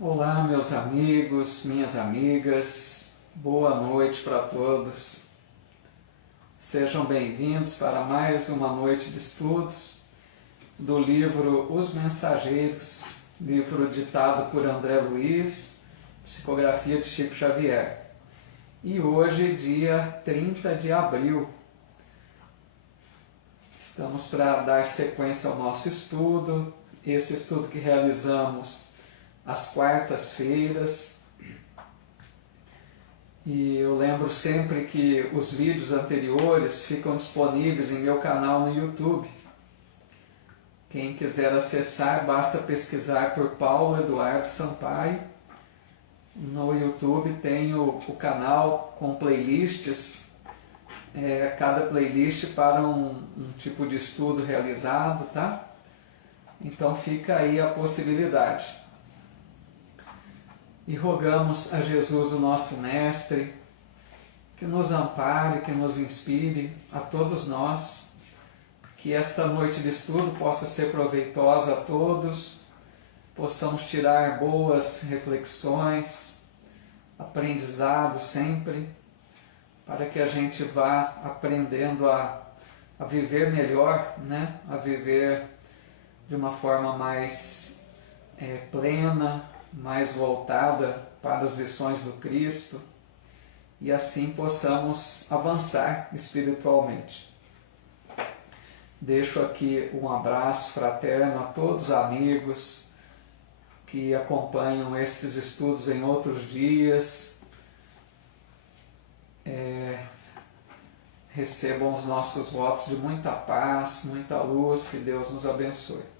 Olá, meus amigos, minhas amigas, boa noite para todos. Sejam bem-vindos para mais uma noite de estudos do livro Os Mensageiros, livro ditado por André Luiz, psicografia de Chico Xavier. E hoje, dia 30 de abril, estamos para dar sequência ao nosso estudo, esse estudo que realizamos às quartas-feiras. E eu lembro sempre que os vídeos anteriores ficam disponíveis em meu canal no YouTube. Quem quiser acessar, basta pesquisar por Paulo Eduardo Sampaio. No YouTube tem o canal com playlists, cada playlist para um tipo de estudo realizado, tá? Então fica aí a possibilidade. E rogamos a Jesus, o nosso Mestre, que nos ampare, que nos inspire a todos nós, que esta noite de estudo possa ser proveitosa a todos, possamos tirar boas reflexões, aprendizado sempre, para que a gente vá aprendendo a viver melhor, né? A viver de uma forma mais plena, mais voltada para as lições do Cristo, e assim possamos avançar espiritualmente. Deixo aqui um abraço fraterno a todos os amigos que acompanham esses estudos em outros dias. Recebam os nossos votos de muita paz, muita luz, que Deus nos abençoe.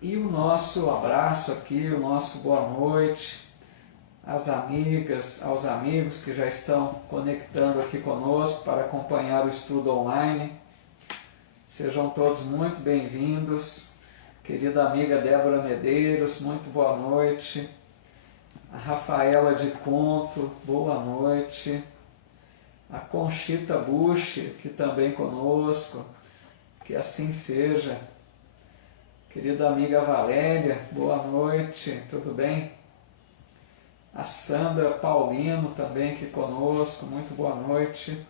E o nosso abraço aqui, o nosso boa noite às amigas, aos amigos que já estão conectando aqui conosco para acompanhar o estudo online. Sejam todos muito bem-vindos. Querida amiga Débora Medeiros, muito boa noite. A Rafaela de Conto, boa noite. A Conchita Bush, que também conosco, que assim seja. Querida amiga Valéria, boa noite, tudo bem? A Sandra Paulino também aqui conosco, muito boa noite.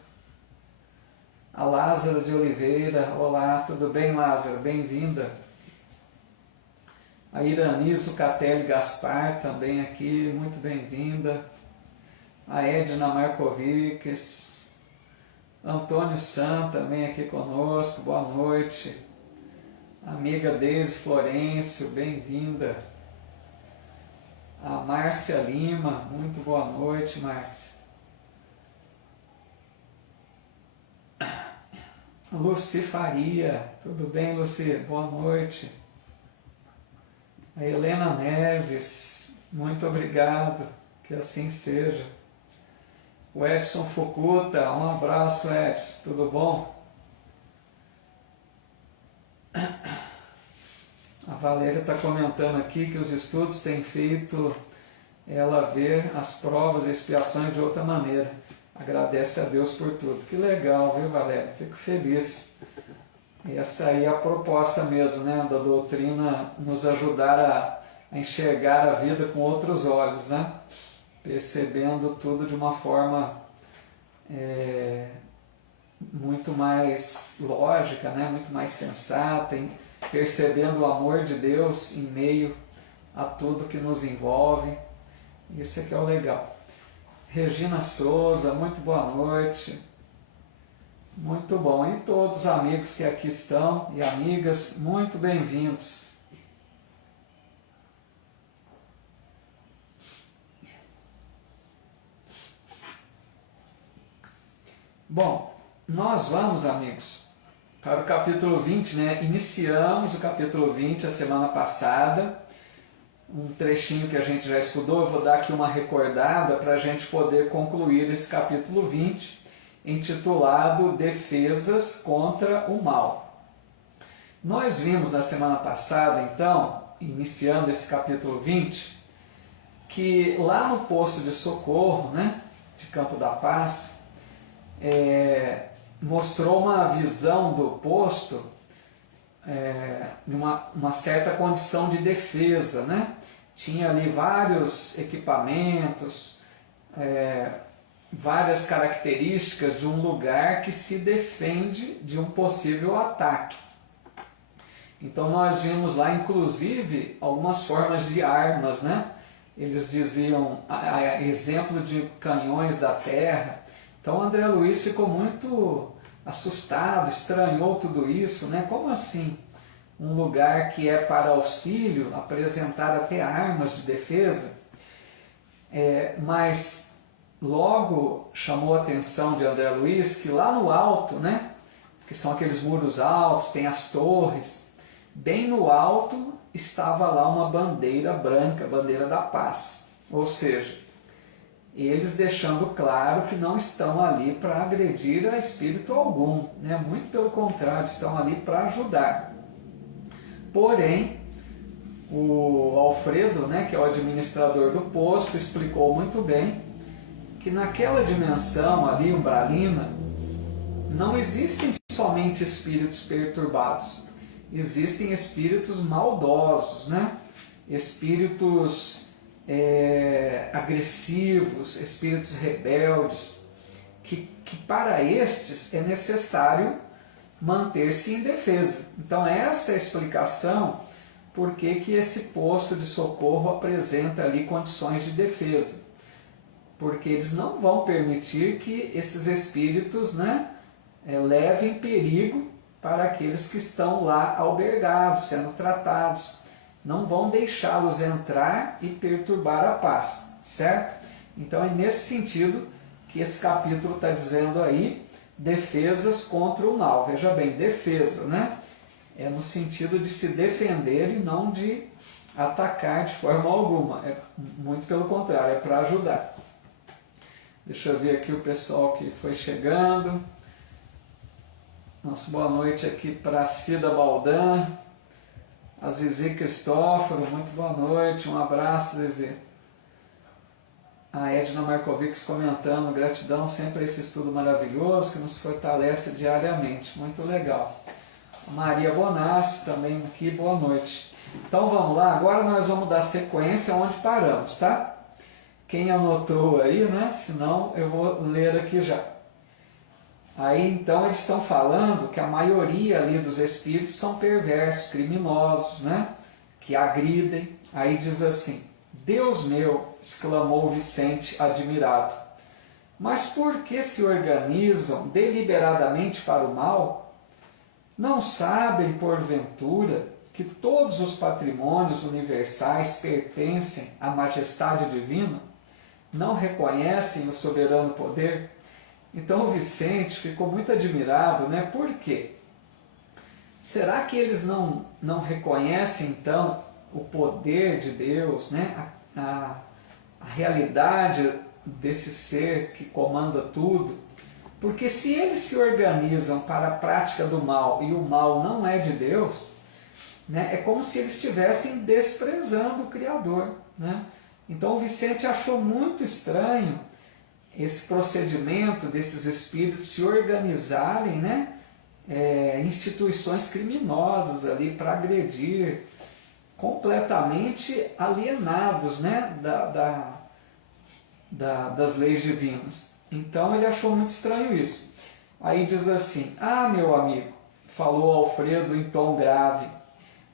A Lázaro de Oliveira, olá, tudo bem, Lázaro? Bem-vinda. A Iranizo Catelli Gaspar também aqui, muito bem-vinda. A Edna Markovics, Antônio San também aqui conosco, boa noite. Amiga Deise Florencio, bem-vinda. A Márcia Lima, muito boa noite, Márcia. Luci Faria, tudo bem, Luci? Boa noite. A Helena Neves, muito obrigado, que assim seja. O Edson Fukuta, um abraço, Edson, tudo bom? A Valéria está comentando aqui que os estudos têm feito ela ver as provas e expiações de outra maneira. Agradece a Deus por tudo. Que legal, viu, Valéria? Fico feliz. Essa aí é a proposta mesmo, né, da doutrina, nos ajudar a enxergar a vida com outros olhos, né? Percebendo tudo de uma forma muito mais lógica, né? Muito mais sensata, percebendo o amor de Deus em meio a tudo que nos envolve. Isso é que é o legal. Regina Souza, muito boa noite. Muito bom. E todos os amigos que aqui estão e amigas, muito bem-vindos. Bom, nós vamos, amigos, para o capítulo 20, né? Iniciamos o capítulo 20 a semana passada, um trechinho que a gente já estudou. Eu vou dar aqui uma recordada para a gente poder concluir esse capítulo 20, intitulado Defesas contra o Mal. Nós vimos na semana passada, então, iniciando esse capítulo 20, que lá no posto de socorro, né, de Campo da Paz, mostrou uma visão do posto, uma certa condição de defesa, né? tinha ali vários equipamentos, várias características de um lugar que se defende de um possível ataque. Então nós vimos lá, inclusive, algumas formas de armas, né? Eles diziam, exemplo de canhões da terra. Então André Luiz ficou muito assustado, estranhou tudo isso, né? Como assim? Um lugar que é para auxílio, apresentar até armas de defesa? Mas logo chamou a atenção de André Luiz que lá no alto, né? Que são aqueles muros altos, tem as torres, bem no alto estava lá uma bandeira branca, bandeira da paz. Ou seja, eles deixando claro que não estão ali para agredir a espírito algum, né? Muito pelo contrário, estão ali para ajudar. Porém, o Alfredo, né, que é o administrador do posto, explicou muito bem que naquela dimensão ali, umbralina, não existem somente espíritos perturbados, existem espíritos maldosos, né? Espíritos agressivos, espíritos rebeldes, que para estes é necessário manter-se em defesa. Então essa é a explicação por que esse posto de socorro apresenta ali condições de defesa. Porque eles não vão permitir que esses espíritos, né, levem perigo para aqueles que estão lá albergados, sendo tratados. Não vão deixá-los entrar e perturbar a paz, certo? Então é nesse sentido que esse capítulo está dizendo aí, defesas contra o mal. Veja bem, defesa, né? É no sentido de se defender e não de atacar de forma alguma. É muito pelo contrário, é para ajudar. Deixa eu ver aqui o pessoal que foi chegando. Nossa boa noite aqui para a Cida Baldan, a Zizi Cristóforo, muito boa noite, um abraço, Zizi. A Edna Markovics comentando, gratidão sempre a esse estudo maravilhoso que nos fortalece diariamente, muito legal. A Maria Bonassi também aqui, boa noite. Então vamos lá, agora nós vamos dar sequência onde paramos, tá? Quem anotou aí, né? Senão eu vou ler aqui já. Aí então eles estão falando que a maioria ali dos espíritos são perversos, criminosos, né? Que agridem. Aí diz assim, Deus meu, exclamou Vicente admirado, mas por que se organizam deliberadamente para o mal? Não sabem, porventura, que todos os patrimônios universais pertencem à majestade divina? Não reconhecem o soberano poder? Então o Vicente ficou muito admirado, né? Por quê? Será que eles não reconhecem então o poder de Deus, né? A realidade desse ser que comanda tudo? Porque se eles se organizam para a prática do mal e o mal não é de Deus, né? É como se eles estivessem desprezando o Criador, né? Então o Vicente achou muito estranho esse procedimento desses espíritos se organizarem, né? Instituições criminosas ali para agredir, completamente alienados, né? Das leis divinas. Então ele achou muito estranho isso. Aí diz assim, meu amigo, falou Alfredo em tom grave,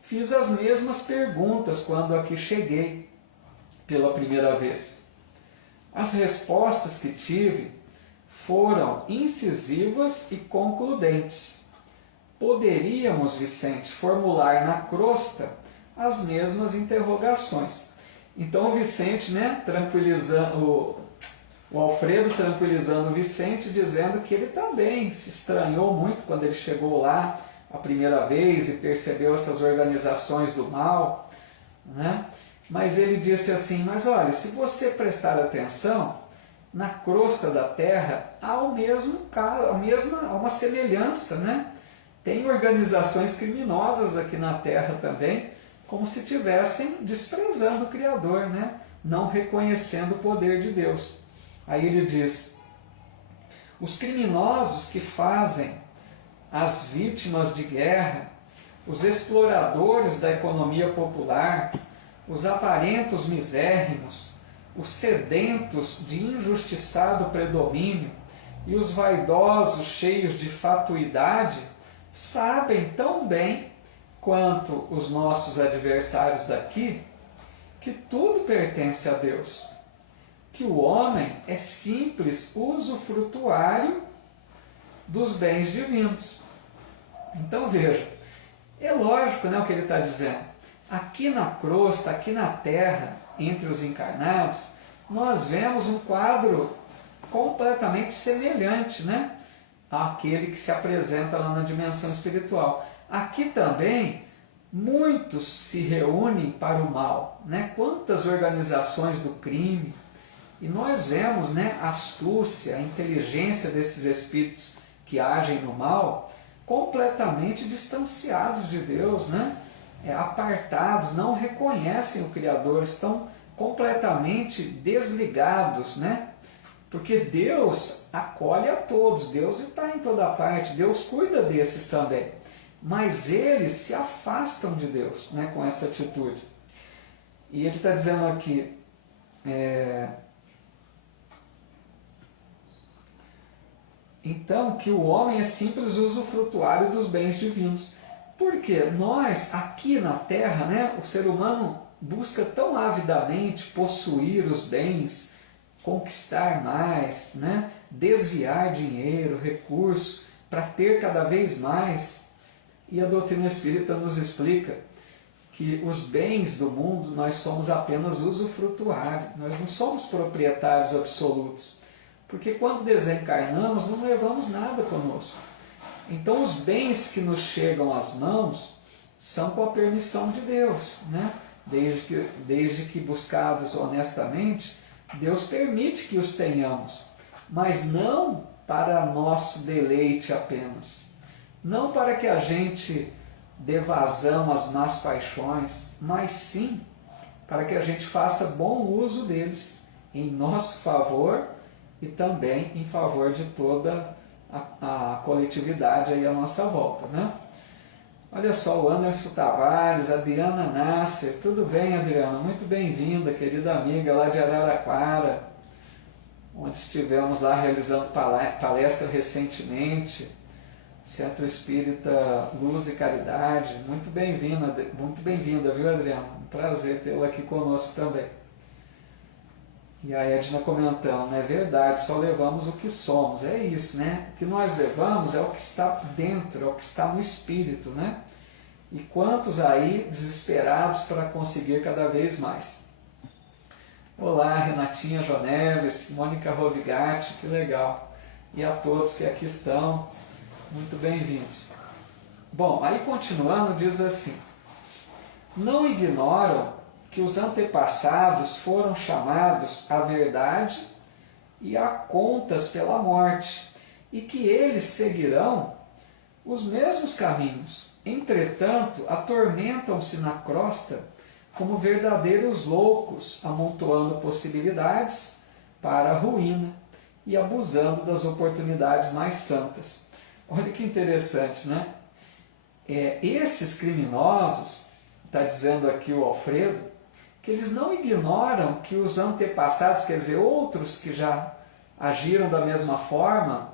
fiz as mesmas perguntas quando aqui cheguei pela primeira vez. As respostas que tive foram incisivas e concludentes. Poderíamos, Vicente, formular na crosta as mesmas interrogações. Então o Vicente, né, tranquilizando, o Alfredo tranquilizando o Vicente, dizendo que ele também se estranhou muito quando ele chegou lá a primeira vez e percebeu essas organizações do mal, né? Mas ele disse assim, mas olha, se você prestar atenção, na crosta da Terra há uma semelhança, né? Tem organizações criminosas aqui na Terra também, como se estivessem desprezando o Criador, né? Não reconhecendo o poder de Deus. Aí ele diz, os criminosos que fazem as vítimas de guerra, os exploradores da economia popular, os avarentos misérrimos, os sedentos de injustiçado predomínio e os vaidosos cheios de fatuidade sabem tão bem quanto os nossos adversários daqui que tudo pertence a Deus, que o homem é simples usufrutuário dos bens divinos. Então veja, é lógico, né, o que ele está dizendo. Aqui na crosta, aqui na terra, entre os encarnados, nós vemos um quadro completamente semelhante, né, àquele que se apresenta lá na dimensão espiritual. Aqui também muitos se reúnem para o mal, né? Quantas organizações do crime, e nós vemos, né, a astúcia, a inteligência desses espíritos que agem no mal, completamente distanciados de Deus, né? Apartados, não reconhecem o Criador, estão completamente desligados, né? Porque Deus acolhe a todos, Deus está em toda parte, Deus cuida desses também. Mas eles se afastam de Deus, né, com essa atitude. E ele está dizendo aqui, então, que o homem é simples usufrutuário dos bens divinos. Porque nós, aqui na Terra, né, o ser humano busca tão avidamente possuir os bens, conquistar mais, né, desviar dinheiro, recursos, para ter cada vez mais. E a doutrina espírita nos explica que os bens do mundo nós somos apenas usufrutuários, nós não somos proprietários absolutos. Porque quando desencarnamos não levamos nada conosco. Então os bens que nos chegam às mãos são com a permissão de Deus, né? Desde que buscados honestamente, Deus permite que os tenhamos, mas não para nosso deleite apenas. Não para que a gente dê vazão às más paixões, mas sim para que a gente faça bom uso deles em nosso favor e também em favor de toda a coletividade aí à nossa volta, né? Olha só, o Anderson Tavares, a Adriana Nasser, tudo bem, Adriana? Muito bem-vinda, querida amiga lá de Araraquara, onde estivemos lá realizando palestra recentemente, Centro Espírita Luz e Caridade. Muito bem-vinda, viu, Adriana? Um prazer tê-la aqui conosco também. E a Edna comentando, é verdade, só levamos o que somos, é isso, né? O que nós levamos é o que está dentro, é o que está no espírito, né? E quantos aí desesperados para conseguir cada vez mais. Olá, Renatinha Joneves, Mônica Rovigatti, que legal. E a todos que aqui estão, muito bem-vindos. Bom, aí continuando, diz assim, não ignoram que os antepassados foram chamados à verdade e a contas pela morte, e que eles seguirão os mesmos caminhos. Entretanto, atormentam-se na crosta como verdadeiros loucos, amontoando possibilidades para a ruína e abusando das oportunidades mais santas. Olha que interessante, né? Esses criminosos, está dizendo aqui o Alfredo, que eles não ignoram que os antepassados, quer dizer, outros que já agiram da mesma forma,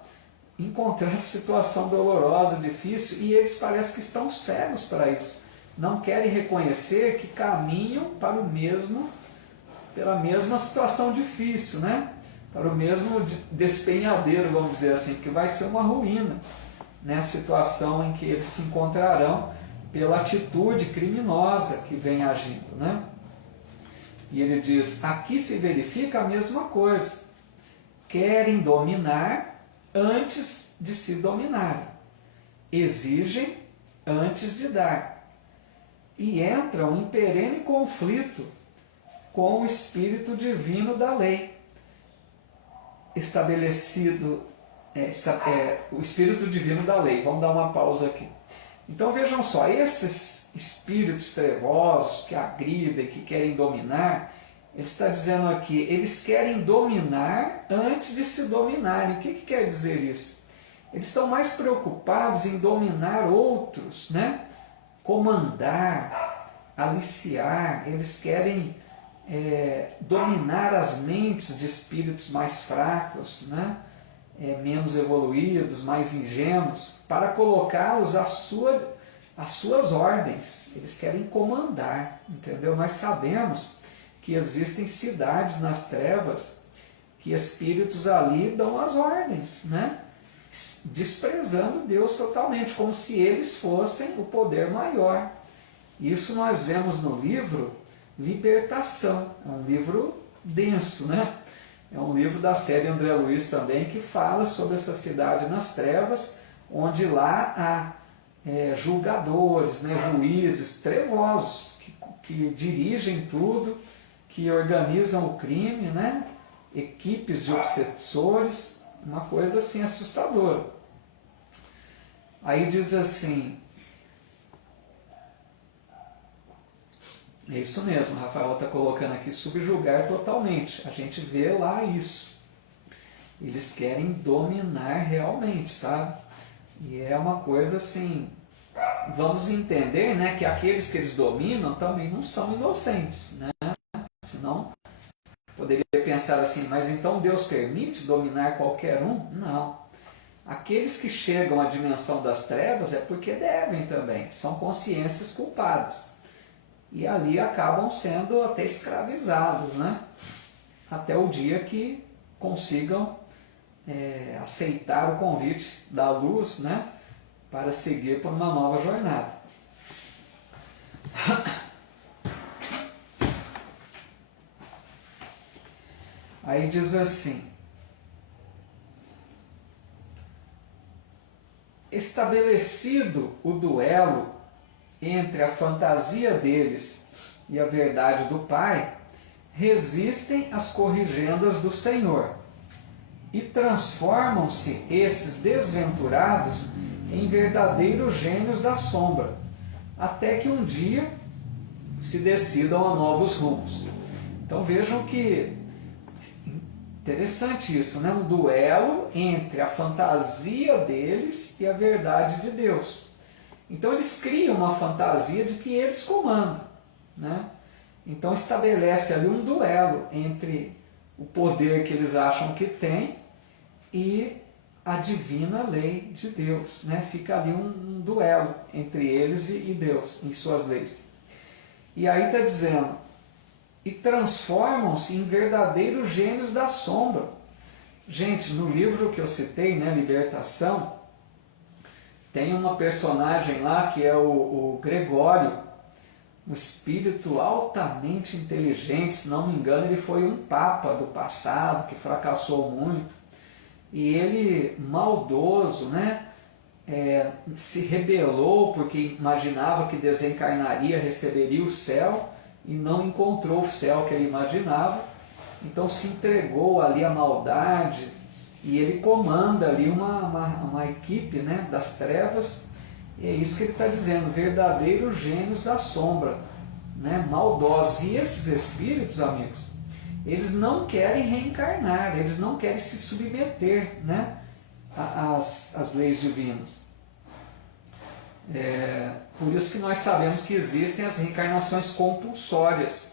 encontraram situação dolorosa, difícil, e eles parecem que estão cegos para isso. Não querem reconhecer que caminham para pela mesma situação difícil, né? Para o mesmo despenhadeiro, vamos dizer assim, que vai ser uma ruína, né? A situação em que eles se encontrarão pela atitude criminosa que vem agindo, né? E ele diz, aqui se verifica a mesma coisa. Querem dominar antes de se dominarem. Exigem antes de dar. E entram em perene conflito com o espírito divino da lei. Estabelecido, o espírito divino da lei. Vamos dar uma pausa aqui. Então vejam só, esses espíritos trevosos que agridem, que querem dominar, ele está dizendo aqui, eles querem dominar antes de se dominarem. O que quer dizer isso? Eles estão mais preocupados em dominar outros, né? Comandar, aliciar, eles querem dominar as mentes de espíritos mais fracos, né? Menos evoluídos, mais ingênuos, para colocá-los às suas ordens. Eles querem comandar, entendeu? Nós sabemos que existem cidades nas trevas que espíritos ali dão as ordens, né? Desprezando Deus totalmente, como se eles fossem o poder maior. Isso nós vemos no livro Libertação. É um livro denso, né? É um livro da série André Luiz também, que fala sobre essa cidade nas trevas, onde lá há julgadores, né, juízes trevosos, que dirigem tudo, que organizam o crime, né, equipes de obsessores, uma coisa assim assustadora. Aí diz assim, é isso mesmo, Rafael está colocando aqui, subjugar totalmente. A gente vê lá isso. Eles querem dominar realmente, sabe? E é uma coisa assim, vamos entender, né, que aqueles que eles dominam também não são inocentes, né? Senão, poderia pensar assim, mas então Deus permite dominar qualquer um? Não. Aqueles que chegam à dimensão das trevas é porque devem também, são consciências culpadas. E ali acabam sendo até escravizados, né? Até o dia que consigam aceitar o convite da luz, né? Para seguir por uma nova jornada. Aí diz assim, estabelecido o duelo entre a fantasia deles e a verdade do Pai, resistem às corrigendas do Senhor e transformam-se esses desventurados em verdadeiros gênios da sombra, até que um dia se decidam a novos rumos. Então vejam que interessante isso, né? Um duelo entre a fantasia deles e a verdade de Deus. Então eles criam uma fantasia de que eles comandam, né? Então estabelece ali um duelo entre o poder que eles acham que têm e a divina lei de Deus, né? Fica ali um duelo entre eles e Deus, em suas leis. E aí está dizendo, e transformam-se em verdadeiros gênios da sombra. Gente, no livro que eu citei, né, Libertação, tem uma personagem lá que é o Gregório, um espírito altamente inteligente, se não me engano ele foi um papa do passado que fracassou muito, e ele, maldoso, né, se rebelou porque imaginava que desencarnaria, receberia o céu, e não encontrou o céu que ele imaginava, então se entregou ali à maldade, e ele comanda ali uma equipe, né, das trevas, e é isso que ele está dizendo, verdadeiros gênios da sombra, né, maldosos. E esses espíritos, amigos, eles não querem reencarnar, eles não querem se submeter, né, às leis divinas. Por isso que nós sabemos que existem as reencarnações compulsórias.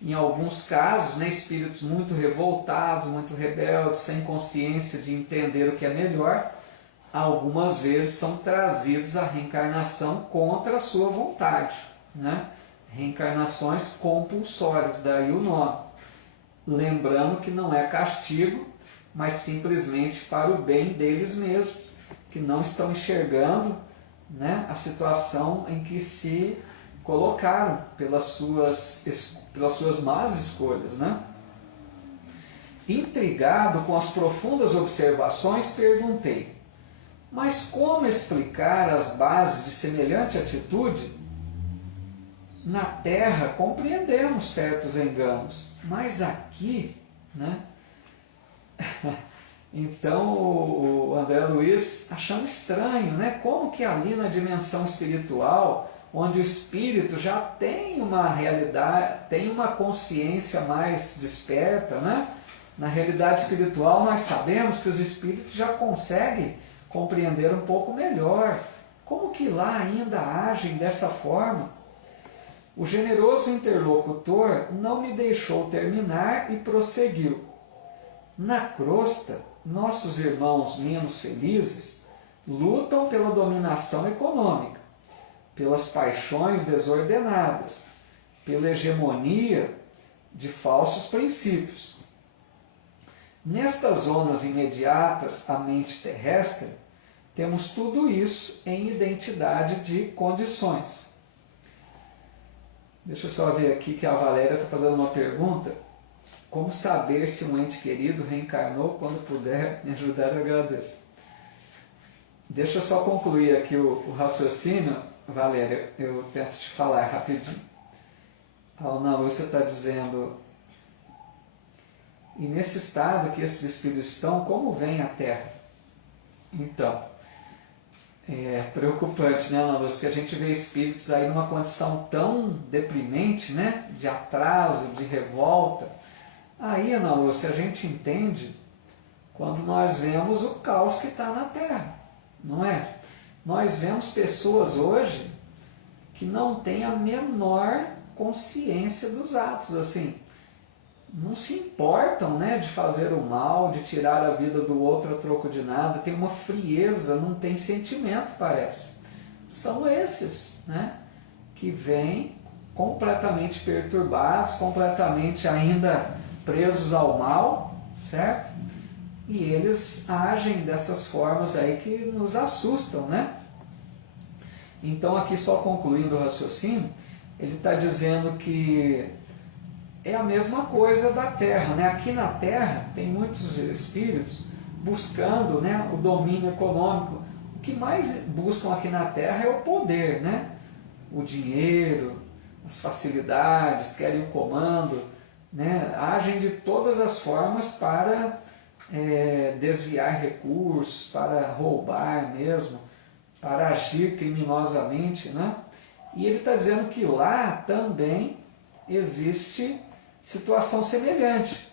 Em alguns casos, né, espíritos muito revoltados, muito rebeldes, sem consciência de entender o que é melhor, algumas vezes são trazidos à reencarnação contra a sua vontade, né? Reencarnações compulsórias, daí o nome. Lembrando que não é castigo, mas simplesmente para o bem deles mesmos, que não estão enxergando, né, a situação em que se colocaram pelas suas más escolhas, né? Intrigado com as profundas observações, perguntei, mas como explicar as bases de semelhante atitude? Na Terra compreendemos certos enganos, mas aqui, né? Então o André Luiz achando estranho, né? Como que ali na dimensão espiritual, onde o espírito já tem uma realidade, tem uma consciência mais desperta, né? Na realidade espiritual nós sabemos que os espíritos já conseguem compreender um pouco melhor. Como que lá ainda agem dessa forma? O generoso interlocutor não me deixou terminar e prosseguiu. Na crosta, nossos irmãos menos felizes lutam pela dominação econômica, pelas paixões desordenadas, pela hegemonia de falsos princípios. Nestas zonas imediatas à mente terrestre, temos tudo isso em identidade de condições. Deixa eu só ver aqui que a Valéria está fazendo uma pergunta. Como saber se um ente querido reencarnou? Quando puder me ajudar, eu agradeço. Deixa eu só concluir aqui o raciocínio, Valéria, eu tento te falar rapidinho. A Ana Lúcia está dizendo, e nesse estado que esses espíritos estão, como vem a Terra? Então, é preocupante, né, Ana Lúcia, que a gente vê espíritos aí numa condição tão deprimente, né, de atraso, de revolta. Aí, Ana Lúcia, a gente entende quando nós vemos o caos que está na Terra, não é? Nós vemos pessoas hoje que não têm a menor consciência dos atos, assim, não se importam, né, de fazer o mal, de tirar a vida do outro a troco de nada, tem uma frieza, não tem sentimento, parece. São esses, né, que vêm completamente perturbados, completamente ainda presos ao mal, certo? E eles agem dessas formas aí que nos assustam, né? Então aqui só concluindo o raciocínio, ele está dizendo que é a mesma coisa da Terra, né? Aqui na Terra tem muitos espíritos buscando, né, o domínio econômico. O que mais buscam aqui na Terra é o poder, né? O dinheiro, as facilidades, querem o comando, né? Agem de todas as formas para desviar recursos, para roubar mesmo, para agir criminosamente, né? E ele está dizendo que lá também existe situação semelhante.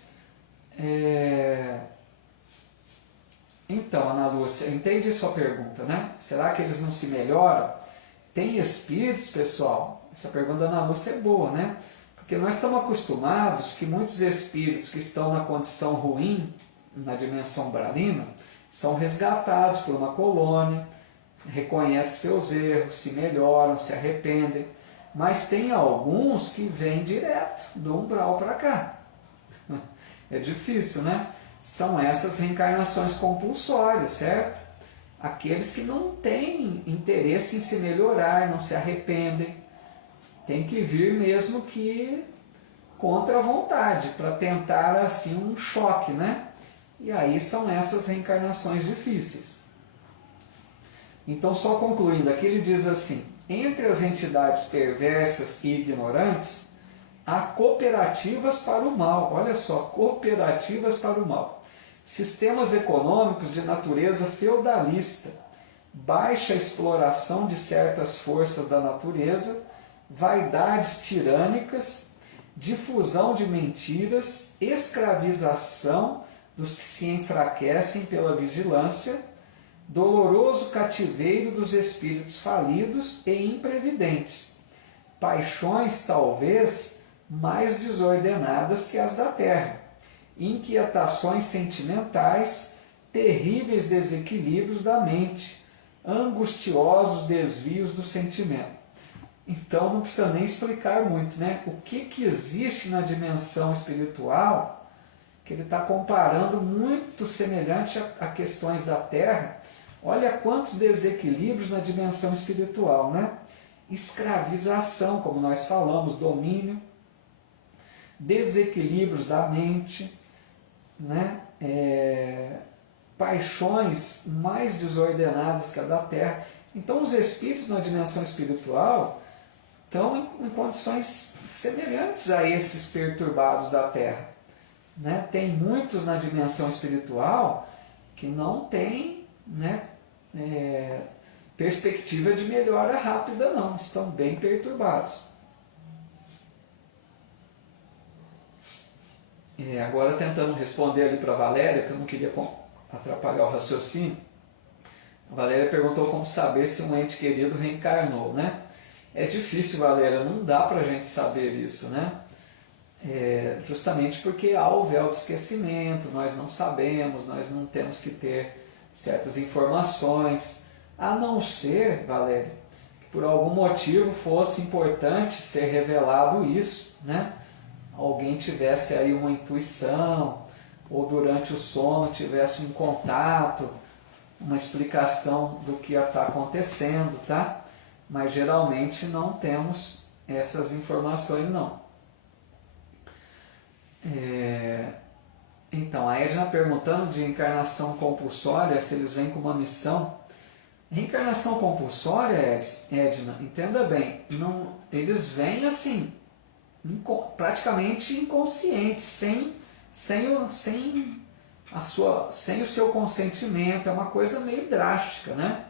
Então, Ana Lúcia, entendi sua pergunta, né? Será que eles não se melhoram? Tem espíritos, pessoal? Essa pergunta da Ana Lúcia é boa, né? Porque nós estamos acostumados que muitos espíritos que estão na condição ruim, na dimensão bralina, são resgatados por uma colônia, reconhecem seus erros, se melhoram, se arrependem. Mas tem alguns que vêm direto do umbral para cá. É difícil, né? São essas reencarnações compulsórias, certo? Aqueles que não têm interesse em se melhorar, não se arrependem. Tem que vir mesmo que contra a vontade, para tentar assim um choque, né? E aí são essas reencarnações difíceis. Então, só concluindo, aqui ele diz assim: entre as entidades perversas e ignorantes, há cooperativas para o mal. Olha só, cooperativas para o mal. Sistemas econômicos de natureza feudalista, baixa exploração de certas forças da natureza, vaidades tirânicas, difusão de mentiras, escravização dos que se enfraquecem pela vigilância, doloroso cativeiro dos espíritos falidos e imprevidentes, paixões talvez mais desordenadas que as da terra, inquietações sentimentais, terríveis desequilíbrios da mente, angustiosos desvios do sentimento. Então não precisa nem explicar muito, né? O que existe na dimensão espiritual, que ele está comparando muito semelhante a questões da Terra. Olha quantos desequilíbrios na dimensão espiritual, né? Escravização, como nós falamos, domínio, desequilíbrios da mente, né? Paixões mais desordenadas que a da Terra. Então os espíritos na dimensão espiritual estão em condições semelhantes a esses perturbados da Terra, né? Tem muitos na dimensão espiritual que não têm, né, perspectiva de melhora rápida, não, estão bem perturbados. Agora tentando responder ali para a Valéria, que eu não queria atrapalhar o raciocínio. A Valéria perguntou como saber se um ente querido reencarnou, né? É difícil, Valéria, não dá para a gente saber isso, né? Justamente porque há o véu do esquecimento, nós não sabemos, nós não temos que ter certas informações, a não ser, Valéria, que por algum motivo fosse importante ser revelado isso, né? Alguém tivesse aí uma intuição, ou durante o sono tivesse um contato, uma explicação do que está acontecendo, tá? Mas geralmente não temos essas informações, não. Então, a Edna perguntando de encarnação compulsória, se eles vêm com uma missão. Reencarnação compulsória, Edna, entenda bem, não, eles vêm assim, praticamente inconscientes, sem o seu consentimento, é uma coisa meio drástica, né?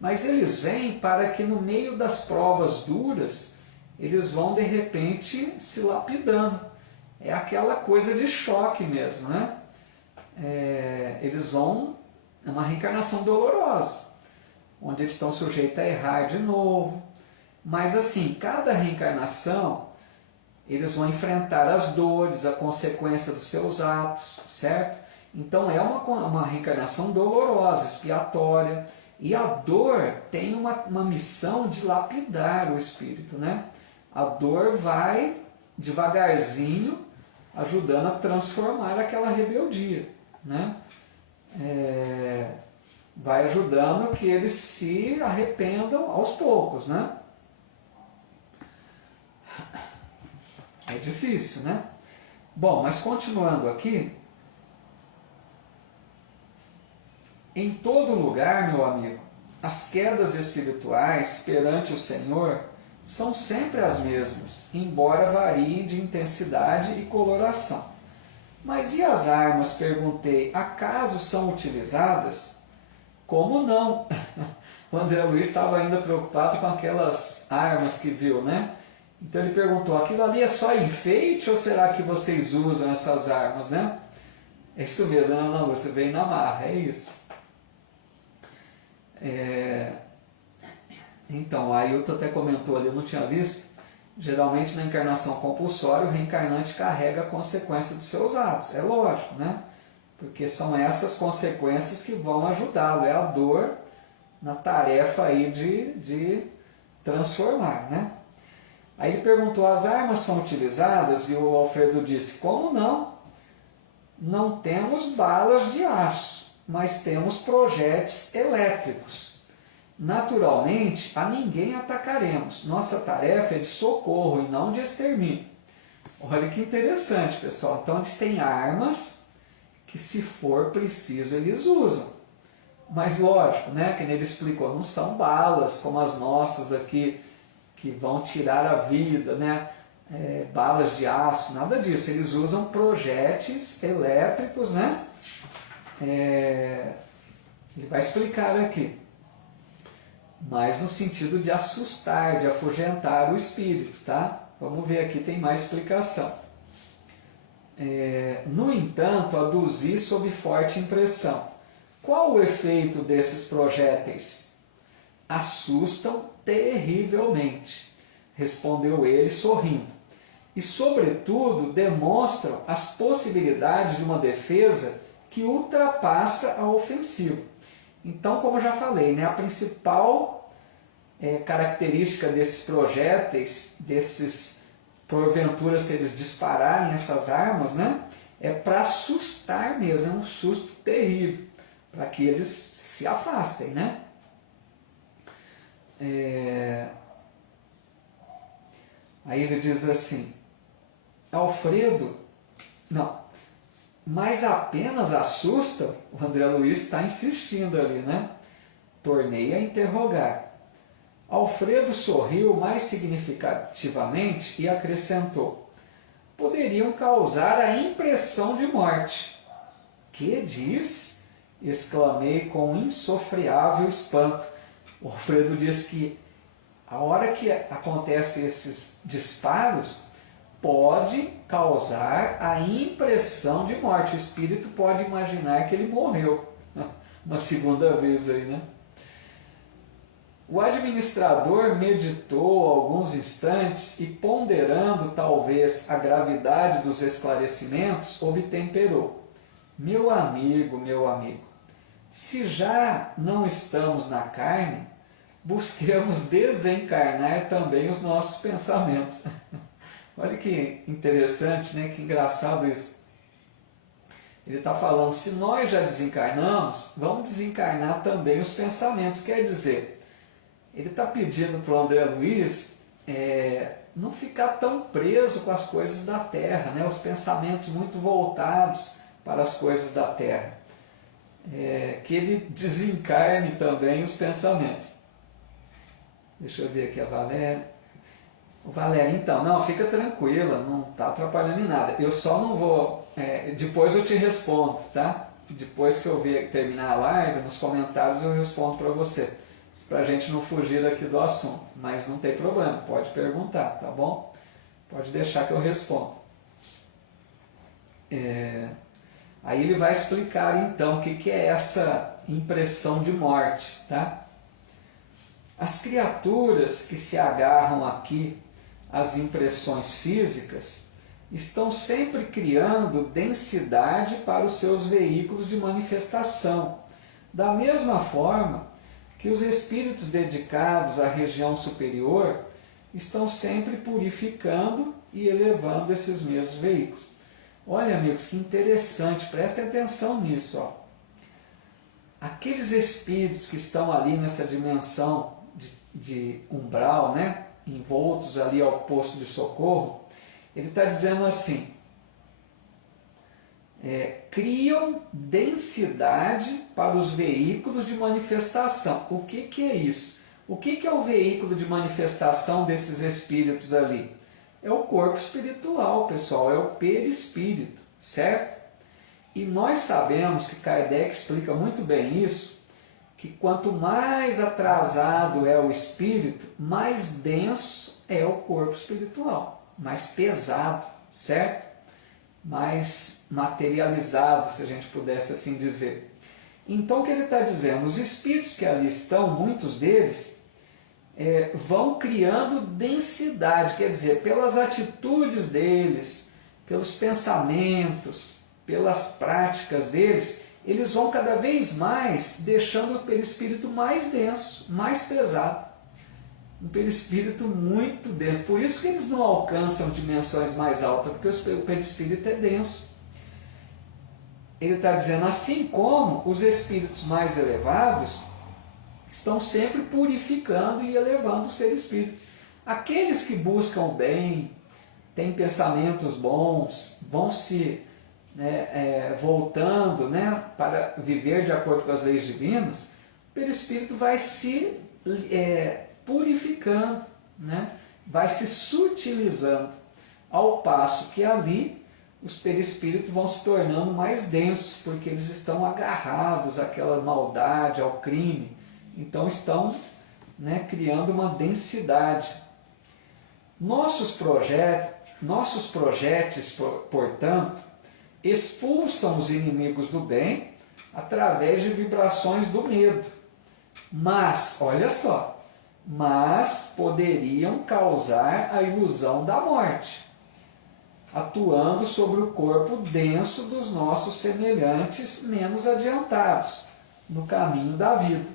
Mas eles vêm para que no meio das provas duras, eles vão de repente se lapidando. É aquela coisa de choque mesmo, né? Eles vão, é uma reencarnação dolorosa, onde eles estão sujeitos a errar de novo. Mas assim, cada reencarnação, eles vão enfrentar as dores, a consequência dos seus atos, certo? Então é uma reencarnação dolorosa, expiatória, e a dor tem uma missão de lapidar o espírito, né? A dor vai devagarzinho ajudando a transformar aquela rebeldia, né? Vai ajudando que eles se arrependam aos poucos, né? É difícil, né? Bom, mas continuando aqui, em todo lugar, meu amigo, as quedas espirituais perante o Senhor são sempre as mesmas, embora variem de intensidade e coloração. Mas e as armas, perguntei, acaso são utilizadas? Como não? O André Luiz estava ainda preocupado com aquelas armas que viu, né? Então ele perguntou, aquilo ali é só enfeite ou será que vocês usam essas armas, né? É isso mesmo, não, você veio na marra, é isso. Então, a Ailton até comentou ali, eu não tinha visto, geralmente na encarnação compulsória o reencarnante carrega a consequência dos seus atos, é lógico, né? Porque são essas consequências que vão ajudá-lo, é a dor na tarefa aí de transformar, né? Aí ele perguntou, as armas são utilizadas? E o Alfredo disse, como não? Não temos balas de aço, mas temos projéteis elétricos. Naturalmente, a ninguém atacaremos. Nossa tarefa é de socorro e não de extermínio. Olha que interessante, pessoal. Então, eles têm armas que, se for preciso, eles usam. Mas, lógico, né, que ele explicou, não são balas como as nossas aqui, que vão tirar a vida, né? Balas de aço, nada disso. Eles usam projéteis elétricos, né? Ele vai explicar aqui. Mas no sentido de assustar, de afugentar o espírito, tá? Vamos ver aqui, tem mais explicação. No entanto, aduzi sob forte impressão. Qual o efeito desses projéteis? Assustam terrivelmente, respondeu ele sorrindo, e sobretudo demonstram as possibilidades de uma defesa que ultrapassa a ofensiva. Então, como eu já falei, né, a principal característica desses projéteis, porventura se eles dispararem essas armas, né, é para assustar mesmo, é um susto terrível, para que eles se afastem, né? Aí ele diz assim, Alfredo, não, mas apenas assusta, o André Luiz está insistindo ali, né? Tornei a interrogar. Alfredo sorriu mais significativamente e acrescentou, poderiam causar a impressão de morte. Que diz? Exclamei com insofreável espanto. O Alfredo diz que a hora que acontecem esses disparos, pode causar a impressão de morte. O espírito pode imaginar que ele morreu uma segunda vez aí, né? O administrador meditou alguns instantes e, ponderando talvez a gravidade dos esclarecimentos, obtemperou. Meu amigo, se já não estamos na carne, busquemos desencarnar também os nossos pensamentos. Olha que interessante, né? Que engraçado isso. Ele está falando, se nós já desencarnamos, vamos desencarnar também os pensamentos. Quer dizer, ele está pedindo para o André Luiz não ficar tão preso com as coisas da Terra, né? Os pensamentos muito voltados para as coisas da Terra. Que ele desencarne também os pensamentos. Deixa eu ver aqui a Valéria. Valéria, então, não, fica tranquila, não está atrapalhando em nada. Eu só não vou... depois eu te respondo, tá? Depois que eu terminar a live, nos comentários eu respondo para você. Para a gente não fugir aqui do assunto. Mas não tem problema, pode perguntar, tá bom? Pode deixar que eu respondo. Aí ele vai explicar então o que é essa impressão de morte, tá? As criaturas que se agarram aqui às impressões físicas estão sempre criando densidade para os seus veículos de manifestação, da mesma forma que os espíritos dedicados à região superior estão sempre purificando e elevando esses mesmos veículos. Olha, amigos, que interessante, prestem atenção nisso. Ó. Aqueles espíritos que estão ali nessa dimensão de umbral, né, envoltos ali ao posto de socorro, ele está dizendo assim, criam densidade para os veículos de manifestação. O que é isso? O que é o veículo de manifestação desses espíritos ali? É o corpo espiritual, pessoal, é o perispírito, certo? E nós sabemos que Kardec explica muito bem isso, que quanto mais atrasado é o espírito, mais denso é o corpo espiritual, mais pesado, certo? Mais materializado, se a gente pudesse assim dizer. Então o que ele está dizendo? Os espíritos que ali estão, muitos deles, vão criando densidade, quer dizer, pelas atitudes deles, pelos pensamentos, pelas práticas deles, eles vão cada vez mais deixando o perispírito mais denso, mais pesado. Um perispírito muito denso. Por isso que eles não alcançam dimensões mais altas, porque o perispírito é denso. Ele está dizendo, assim como os espíritos mais elevados estão sempre purificando e elevando os perispíritos. Aqueles que buscam o bem, têm pensamentos bons, vão se voltando para viver de acordo com as leis divinas, o perispírito vai se purificando, vai se sutilizando, ao passo que ali os perispíritos vão se tornando mais densos, porque eles estão agarrados àquela maldade, ao crime, então estão criando uma densidade. Nossos projetos, portanto, expulsam os inimigos do bem através de vibrações do medo. Mas, olha só, poderiam causar a ilusão da morte, atuando sobre o corpo denso dos nossos semelhantes menos adiantados no caminho da vida.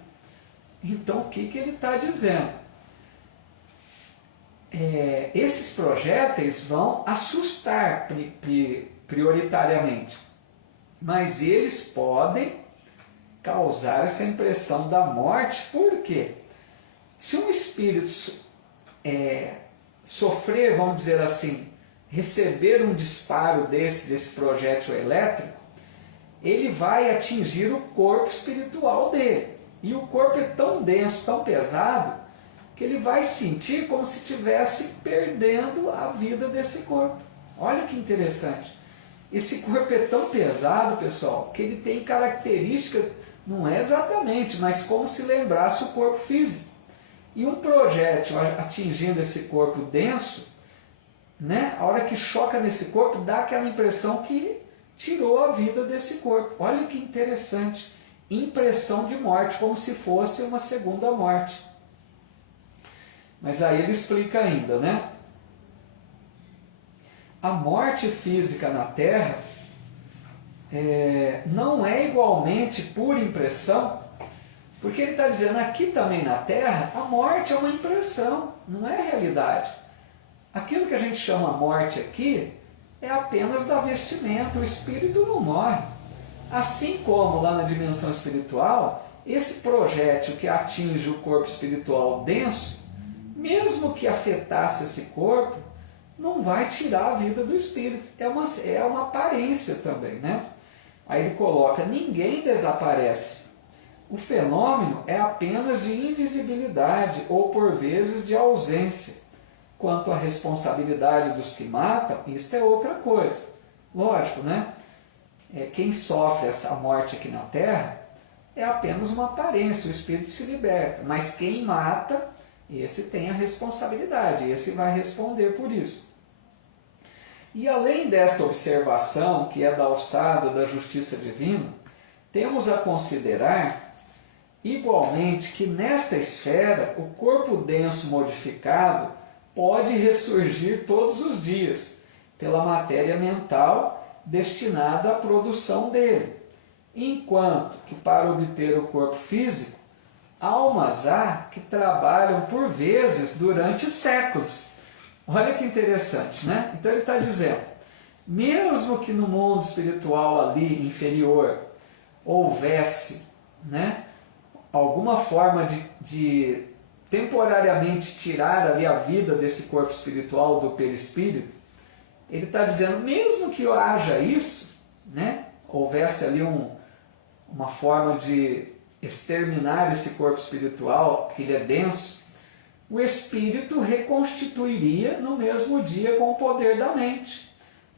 Então, o que ele está dizendo? Esses projéteis vão assustar prioritariamente, mas eles podem causar essa impressão da morte. Por quê? Se um espírito sofrer, vamos dizer assim, receber um disparo desse projétil elétrico, ele vai atingir o corpo espiritual dele. E o corpo é tão denso, tão pesado, que ele vai sentir como se estivesse perdendo a vida desse corpo. Olha que interessante. Esse corpo é tão pesado, pessoal, que ele tem característica, não é exatamente, mas como se lembrasse o corpo físico. E um projétil atingindo esse corpo denso, a hora que choca nesse corpo, dá aquela impressão que tirou a vida desse corpo. Olha que interessante. Impressão de morte, como se fosse uma segunda morte. Mas aí ele explica ainda, né? A morte física na Terra não é igualmente por impressão, porque ele está dizendo aqui também na Terra, a morte é uma impressão, não é realidade. Aquilo que a gente chama morte aqui é apenas da vestimenta, o espírito não morre. Assim como lá na dimensão espiritual, esse projétil que atinge o corpo espiritual denso, mesmo que afetasse esse corpo, não vai tirar a vida do espírito. É uma aparência também, né? Aí ele coloca, ninguém desaparece. O fenômeno é apenas de invisibilidade ou por vezes de ausência. Quanto à responsabilidade dos que matam, isso é outra coisa. Lógico, né? Quem sofre essa morte aqui na Terra é apenas uma aparência, o espírito se liberta. Mas quem mata, esse tem a responsabilidade, esse vai responder por isso. E além desta observação, que é da alçada da justiça divina, temos a considerar igualmente que nesta esfera o corpo denso modificado pode ressurgir todos os dias pela matéria mental destinada à produção dele, enquanto que para obter o corpo físico, almas há que trabalham por vezes durante séculos. Olha que interessante, né? Então ele está dizendo, mesmo que no mundo espiritual ali inferior houvesse, né, alguma forma de temporariamente tirar ali a vida desse corpo espiritual do perispírito, ele está dizendo, mesmo que haja isso, né, houvesse ali uma forma de exterminar esse corpo espiritual, que ele é denso, o espírito reconstituiria no mesmo dia com o poder da mente.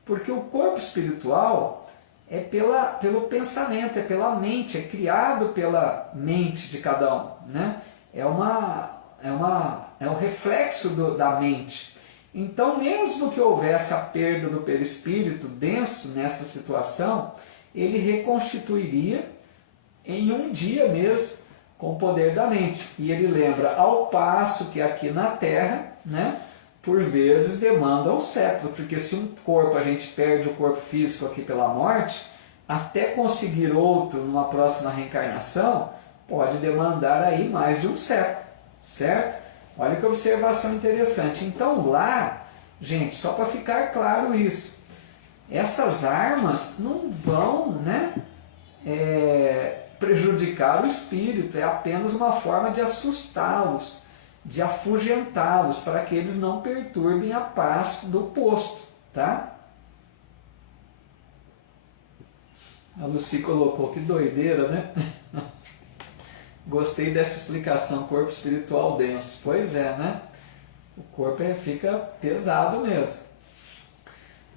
Porque o corpo espiritual é pelo pensamento, é pela mente, é criado pela mente de cada um, né? É um reflexo da mente. Então, mesmo que houvesse a perda do perispírito denso nessa situação, ele reconstituiria em um dia mesmo com o poder da mente. E ele lembra, ao passo que aqui na Terra, né, por vezes demanda um século, porque se um corpo, a gente perde o corpo físico aqui pela morte, até conseguir outro numa próxima reencarnação, pode demandar aí mais de um século, certo? Olha que observação interessante. Então lá, gente, só para ficar claro isso, essas armas não vão, né, prejudicar o espírito, é apenas uma forma de assustá-los, de afugentá-los, para que eles não perturbem a paz do posto, tá? A Lucy colocou, que doideira, né? Gostei dessa explicação, corpo espiritual denso. Pois é, né? O corpo fica pesado mesmo.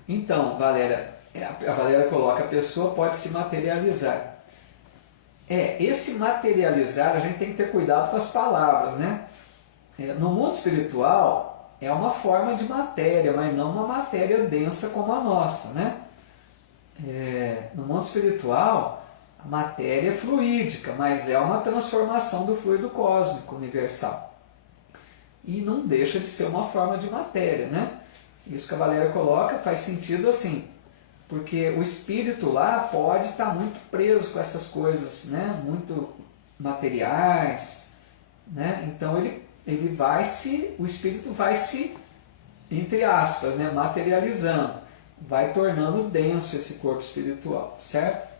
Então, Valéria, a Valéria coloca, a pessoa pode se materializar. Esse materializar, a gente tem que ter cuidado com as palavras, né? No mundo espiritual, é uma forma de matéria, mas não uma matéria densa como a nossa, né? No mundo espiritual, a matéria é fluídica, mas é uma transformação do fluido cósmico universal. E não deixa de ser uma forma de matéria, né? Isso que a Valéria coloca faz sentido assim, porque o espírito lá pode estar muito preso com essas coisas, né? Muito materiais, né? Então o espírito vai se, entre aspas, né, materializando, vai tornando denso esse corpo espiritual, certo?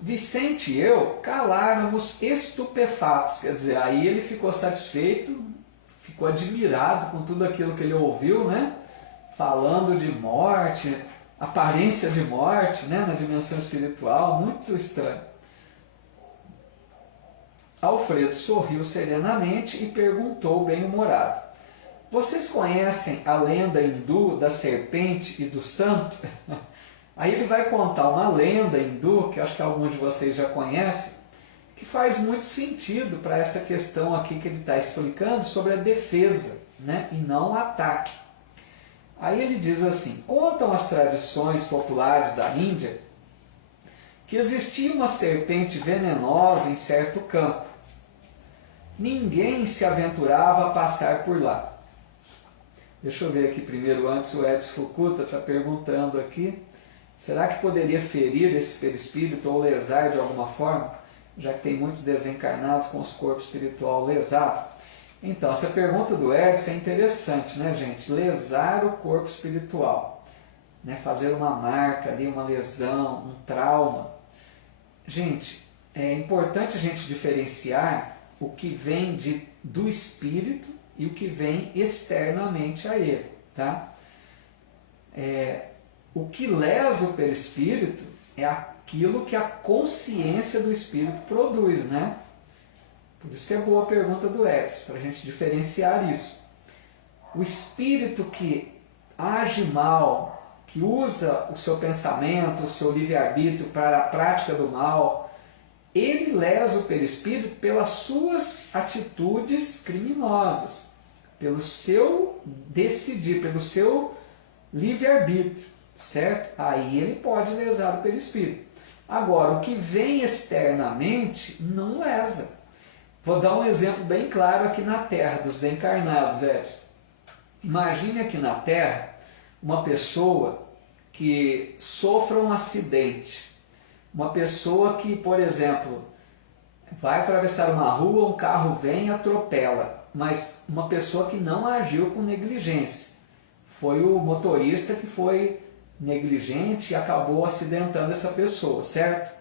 Vicente e eu caláramos estupefatos, quer dizer, aí ele ficou satisfeito, ficou admirado com tudo aquilo que ele ouviu, né? Falando de morte, aparência de morte, né? Na dimensão espiritual, muito estranho. Alfredo sorriu serenamente e perguntou bem-humorado, vocês conhecem a lenda hindu da serpente e do santo? Aí ele vai contar uma lenda hindu, que acho que alguns de vocês já conhecem, que faz muito sentido para essa questão aqui que ele está explicando sobre a defesa, né, e não o ataque. Aí ele diz assim, contam as tradições populares da Índia que existia uma serpente venenosa em certo campo. ninguém se aventurava a passar por lá. Deixa eu ver aqui primeiro, antes o Edson Fukuta está perguntando aqui, será que poderia ferir esse perispírito ou lesar de alguma forma, já que tem muitos desencarnados com os corpos espiritual lesado? Então, essa pergunta do Edson é interessante, né, gente? Lesar o corpo espiritual, né? Fazer uma marca ali, uma lesão, um trauma. Gente, é importante a gente diferenciar o que vem do espírito e o que vem externamente a ele, tá? O que lesa o perispírito é aquilo que a consciência do espírito produz, né? Por isso que é boa a pergunta do Edson, para a gente diferenciar isso. O espírito que age mal, que usa o seu pensamento, o seu livre-arbítrio para a prática do mal, ele lesa o perispírito pelas suas atitudes criminosas, pelo seu decidir, pelo seu livre-arbítrio, certo? Aí ele pode lesar o perispírito. Agora, o que vem externamente não lesa. Vou dar um exemplo bem claro aqui na Terra, dos encarnados, Edson. Imagine aqui na Terra uma pessoa que sofra um acidente. Uma pessoa que, por exemplo, vai atravessar uma rua, um carro vem e atropela, mas uma pessoa que não agiu com negligência. Foi o motorista que foi negligente e acabou acidentando essa pessoa, certo?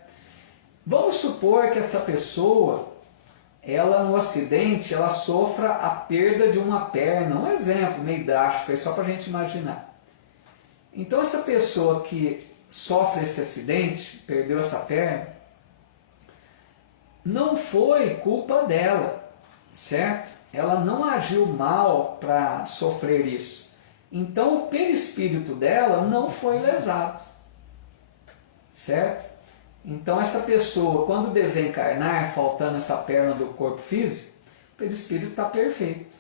Vamos supor que essa pessoa, ela no acidente, ela sofra a perda de uma perna, um exemplo meio drástico, aí só para a gente imaginar. Então essa pessoa que sofre esse acidente, perdeu essa perna, não foi culpa dela, certo? Ela não agiu mal para sofrer isso. Então o perispírito dela não foi lesado, certo? Então essa pessoa, quando desencarnar, faltando essa perna do corpo físico, o perispírito está perfeito.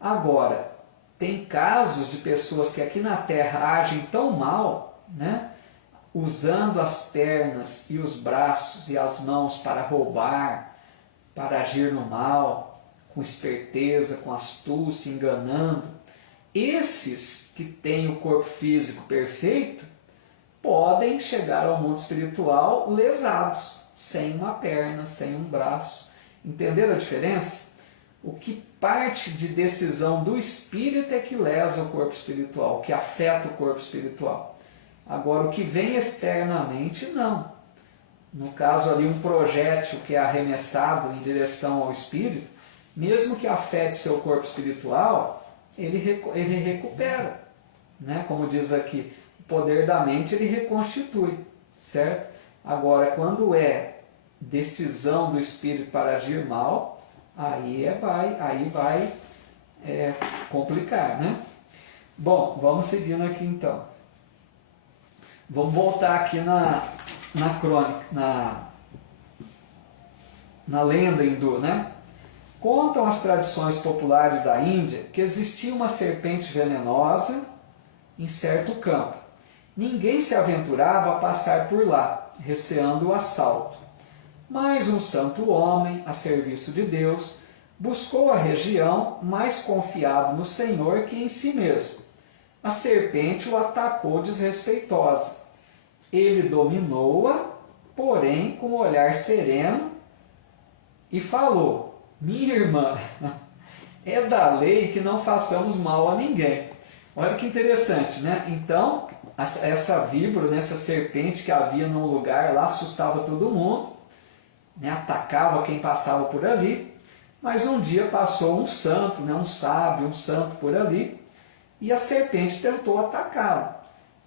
Agora, tem casos de pessoas que aqui na Terra agem tão mal, né? Usando as pernas e os braços e as mãos para roubar, para agir no mal, com esperteza, com astúcia, enganando. Esses que têm o corpo físico perfeito podem chegar ao mundo espiritual lesados, sem uma perna, sem um braço. Entenderam a diferença? O que parte de decisão do espírito é que lesa o corpo espiritual, que afeta o corpo espiritual. Agora, o que vem externamente, não. No caso ali, um projétil que é arremessado em direção ao espírito, mesmo que afete seu corpo espiritual, ele recupera. Né? Como diz aqui, o poder da mente ele reconstitui, certo? Agora, quando é decisão do espírito para agir mal, aí vai complicar, né? Bom, vamos seguindo aqui então. Vamos voltar aqui na crônica, na lenda hindu, né? Contam as tradições populares da Índia que existia uma serpente venenosa em certo campo. Ninguém se aventurava a passar por lá, receando o assalto. Mas um santo homem, a serviço de Deus, buscou a região mais confiado no Senhor que em si mesmo. A serpente o atacou desrespeitosa. Ele dominou-a, porém com um olhar sereno, e falou: minha irmã, é da lei que não façamos mal a ninguém. Olha que interessante, né? Então, essa víbora, essa serpente que havia num lugar lá, assustava todo mundo, né? Atacava quem passava por ali, mas um dia passou um santo, né? Um sábio, um santo por ali, e a serpente tentou atacá-lo.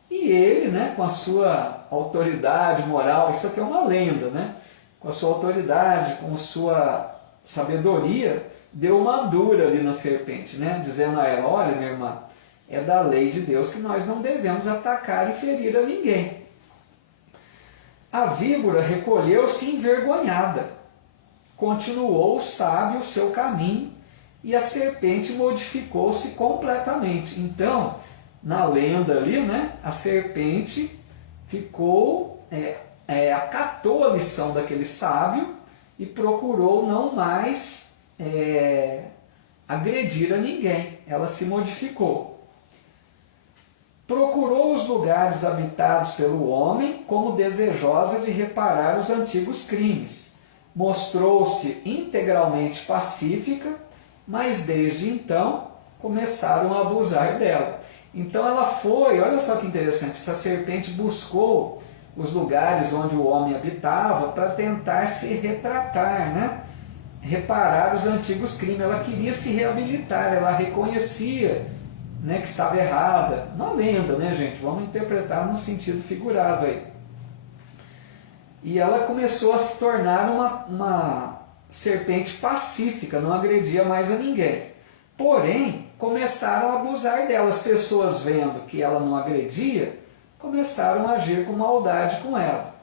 E ele, né, com a sua autoridade moral, isso aqui é uma lenda, né? Com a sua autoridade, com a sua sabedoria, deu uma dura ali na serpente, né? Dizendo a ela: olha, minha irmã, é da lei de Deus que nós não devemos atacar e ferir a ninguém. A víbora recolheu-se envergonhada, continuou o sábio o seu caminho e a serpente modificou-se completamente. Então, na lenda ali, né, a serpente acatou a lição daquele sábio e procurou não mais agredir a ninguém, ela se modificou. Procurou os lugares habitados pelo homem como desejosa de reparar os antigos crimes. Mostrou-se integralmente pacífica, mas desde então começaram a abusar dela. Então ela foi, olha só que interessante, essa serpente buscou os lugares onde o homem habitava para tentar se retratar, né? Reparar os antigos crimes. Ela queria se reabilitar, ela reconhecia, né, que estava errada. Uma lenda, né, gente? Vamos interpretar no sentido figurado aí. E ela começou a se tornar uma serpente pacífica, não agredia mais a ninguém. Porém, começaram a abusar dela. As pessoas, vendo que ela não agredia, começaram a agir com maldade com ela.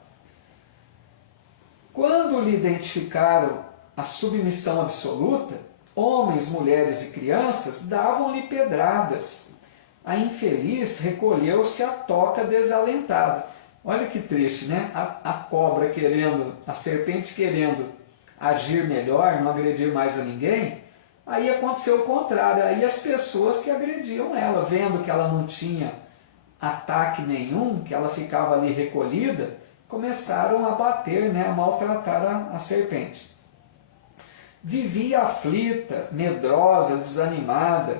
Quando lhe identificaram a submissão absoluta, homens, mulheres e crianças davam-lhe pedradas. A infeliz recolheu-se à toca desalentada. Olha que triste, né? A cobra querendo, a serpente querendo agir melhor, não agredir mais a ninguém. Aí aconteceu o contrário, aí as pessoas que agrediam ela, vendo que ela não tinha ataque nenhum, que ela ficava ali recolhida, começaram a bater, né, a maltratar a serpente. Vivia aflita, medrosa, desanimada.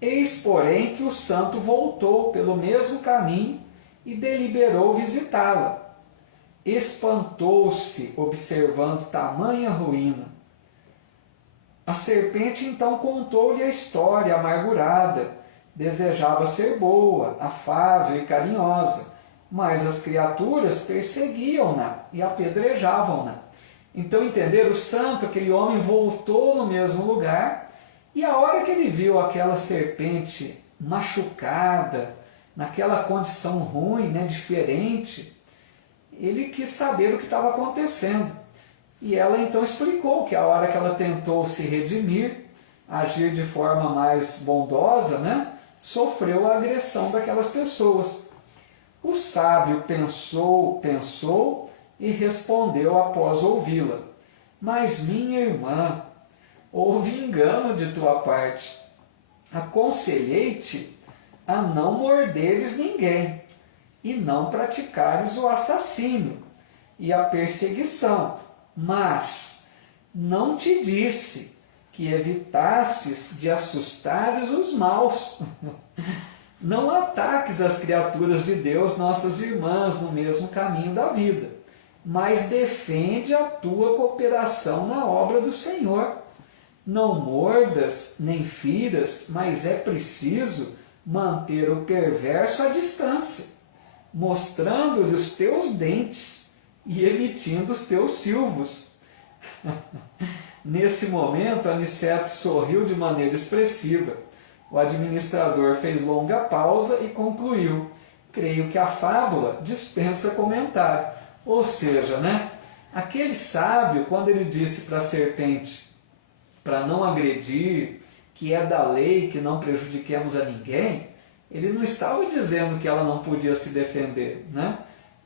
Eis, porém, que o santo voltou pelo mesmo caminho e deliberou visitá-la. Espantou-se, observando tamanha ruína. A serpente então contou-lhe a história amargurada. Desejava ser boa, afável e carinhosa, mas as criaturas perseguiam-na e apedrejavam-na. Então, entenderam? O santo, aquele homem, voltou no mesmo lugar, e a hora que ele viu aquela serpente machucada, naquela condição ruim, né, diferente, ele quis saber o que estava acontecendo. E ela então explicou que a hora que ela tentou se redimir, agir de forma mais bondosa, né, sofreu a agressão daquelas pessoas. O sábio pensou e respondeu após ouvi-la: mas minha irmã, houve engano de tua parte. Aconselhei-te a não morderes ninguém e não praticares o assassínio e a perseguição, mas não te disse que evitasses de assustares os maus. Não ataques as criaturas de Deus, nossas irmãs, no mesmo caminho da vida, mas defende a tua cooperação na obra do Senhor. Não mordas nem firas, mas é preciso manter o perverso à distância, mostrando-lhe os teus dentes e emitindo os teus silvos. Nesse momento, Aniceto sorriu de maneira expressiva. O administrador fez longa pausa e concluiu: creio que a fábula dispensa comentário. Ou seja, né, aquele sábio, quando ele disse para a serpente para não agredir, que é da lei que não prejudiquemos a ninguém, ele não estava dizendo que ela não podia se defender, né?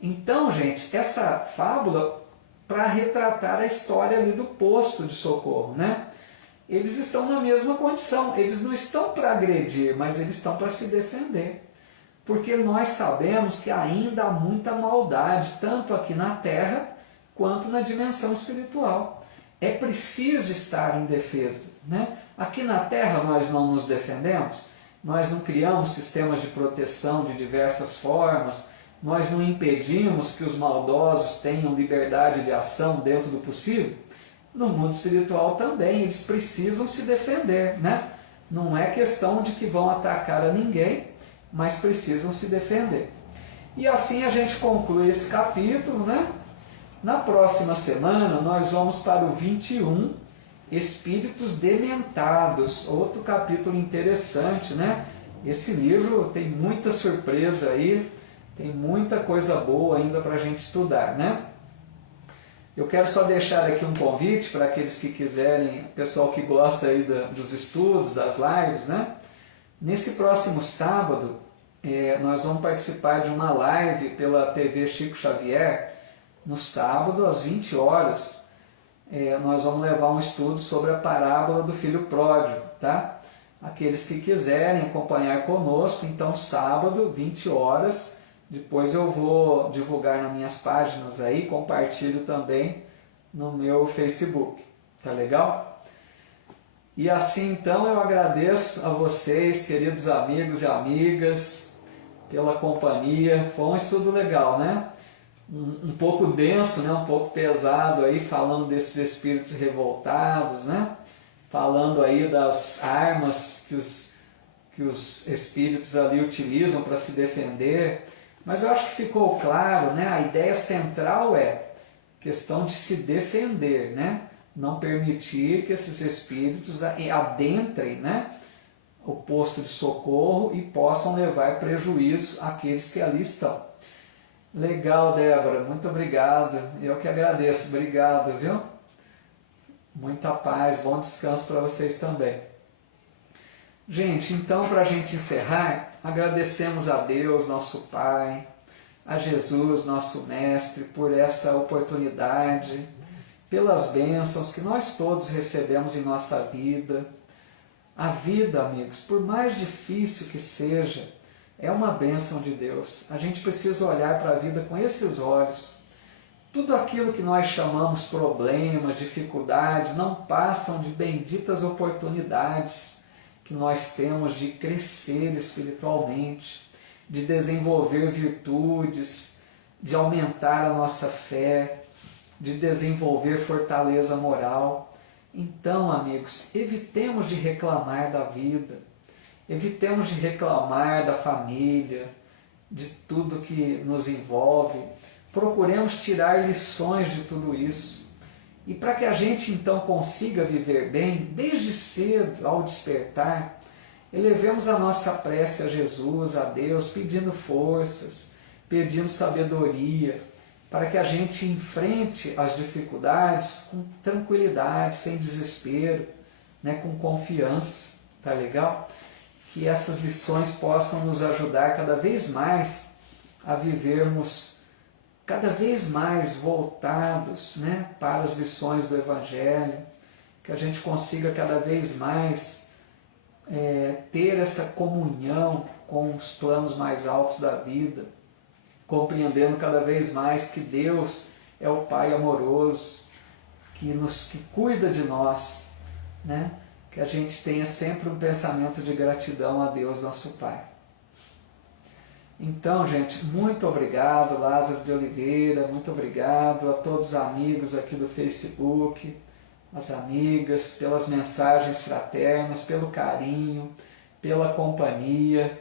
Então, gente, essa fábula para retratar a história ali do posto de socorro, né? Eles estão na mesma condição, eles não estão para agredir, mas eles estão para se defender. Porque nós sabemos que ainda há muita maldade, tanto aqui na Terra, quanto na dimensão espiritual. É preciso estar em defesa, né? Aqui na Terra nós não nos defendemos, nós não criamos sistemas de proteção de diversas formas, nós não impedimos que os maldosos tenham liberdade de ação dentro do possível. No mundo espiritual também, eles precisam se defender, né? Não é questão de que vão atacar a ninguém, mas precisam se defender. E assim a gente conclui esse capítulo, né? Na próxima semana nós vamos para o 21, Espíritos Dementados, outro capítulo interessante, né? Esse livro tem muita surpresa aí, tem muita coisa boa ainda para a gente estudar, né? Eu quero só deixar aqui um convite para aqueles que quiserem, pessoal que gosta aí dos estudos, das lives, né? Nesse próximo sábado, nós vamos participar de uma live pela TV Chico Xavier, no sábado às 20 horas. nós vamos levar um estudo sobre a parábola do filho pródigo, tá? Aqueles que quiserem acompanhar conosco, então sábado, 20 horas, depois eu vou divulgar nas minhas páginas aí, compartilho também no meu Facebook, tá legal? E assim então eu agradeço a vocês, queridos amigos e amigas, pela companhia. Foi um estudo legal, né? Um pouco denso, né? Um pouco pesado aí, falando desses espíritos revoltados, né? Falando aí das armas que os espíritos ali utilizam para se defender. Mas eu acho que ficou claro, né? A ideia central é questão de se defender, né? Não permitir que esses espíritos adentrem, né, o posto de socorro e possam levar prejuízo àqueles que ali estão. Legal, Débora, muito obrigado. Eu que agradeço, obrigado, viu? Muita paz, bom descanso para vocês também. Gente, então para a gente encerrar, agradecemos a Deus, nosso Pai, a Jesus, nosso Mestre, por essa oportunidade, pelas bênçãos que nós todos recebemos em nossa vida. A vida, amigos, por mais difícil que seja, é uma bênção de Deus. A gente precisa olhar para a vida com esses olhos. Tudo aquilo que nós chamamos problemas, dificuldades, não passam de benditas oportunidades que nós temos de crescer espiritualmente, de desenvolver virtudes, de aumentar a nossa fé, de desenvolver fortaleza moral. Então, amigos, evitemos de reclamar da vida, evitemos de reclamar da família, de tudo que nos envolve. Procuremos tirar lições de tudo isso. E para que a gente então consiga viver bem, desde cedo, ao despertar, elevemos a nossa prece a Jesus, a Deus, pedindo forças, pedindo sabedoria, para que a gente enfrente as dificuldades com tranquilidade, sem desespero, né, com confiança, tá legal? Que essas lições possam nos ajudar cada vez mais a vivermos cada vez mais voltados, né, para as lições do Evangelho, que a gente consiga cada vez mais ter essa comunhão com os planos mais altos da vida, compreendendo cada vez mais que Deus é o Pai amoroso, que cuida de nós, né? Que a gente tenha sempre um pensamento de gratidão a Deus, nosso Pai. Então, gente, muito obrigado, Lázaro de Oliveira, muito obrigado a todos os amigos aqui do Facebook, as amigas, pelas mensagens fraternas, pelo carinho, pela companhia.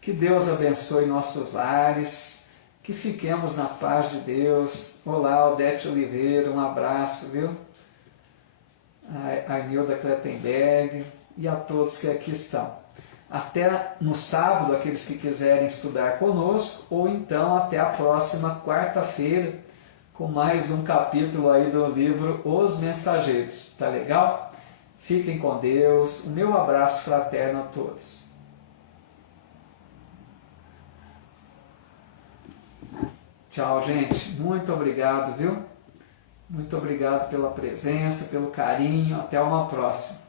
Que Deus abençoe nossos lares, que fiquemos na paz de Deus. Olá, Odete Oliveira, um abraço, viu? A Arnilda Klettenberg e a todos que aqui estão. Até no sábado, aqueles que quiserem estudar conosco, ou então até a próxima quarta-feira, com mais um capítulo aí do livro Os Mensageiros. Tá legal? Fiquem com Deus. O meu abraço fraterno a todos. Tchau, gente. Muito obrigado, viu? Muito obrigado pela presença, pelo carinho. Até uma próxima.